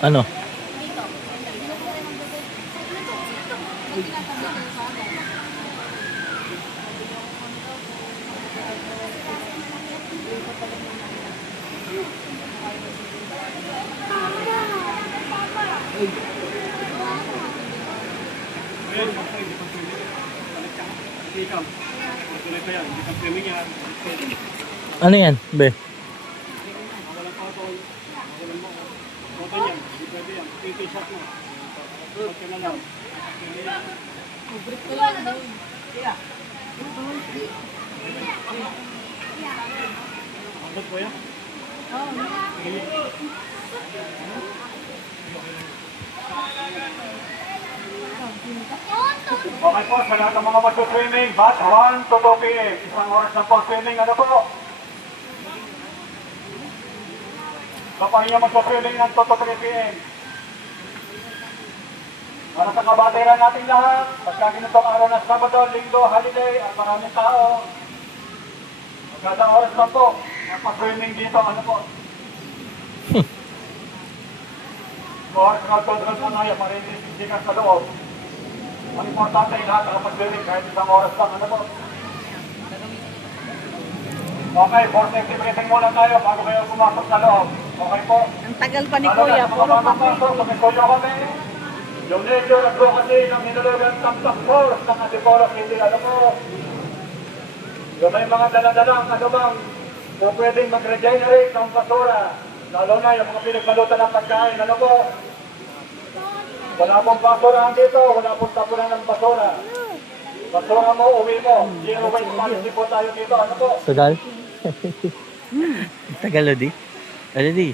Ano? Ano yan, be? Okay po, sa lahat ng mga mag-swimming, bat 1 to 2 p.m. Isang oras na po swimming, ano po? Kapag niya mag-swimming ng 2 to 3 p.m. Para sa kabateran natin lahat, pagka ginitong araw na Sabado, Linggo, holiday, at maraming tao, magkada oras na po, magpa-swimming dito, ano po? Oras na total na na, marinig ka sa loob. Ang importante ay lahat nakapag-swimming kahit isang oras lang, ano po? Okay, for safety briefing muna tayo bago kayo pumasok sa loob. Okay po? Ang tagal pa ni Kuya, puro papel. Puro kami. Yung nature advocacy ng Hinulugan Tamtak Force ng Antipolo City, ano po? Yung may mga daladalang, ano bang, kung pwedeng mag-regenerate ng basura, lalo na yung mga pinagbalutan ng pagkain, ano po? Wala pong basurahan dito, wala pong tapunan ng basura. Basura mo, uwi mo. Zero waste policy po tayo dito, ano po? Tagal? Tagal, Lodi. Lodi.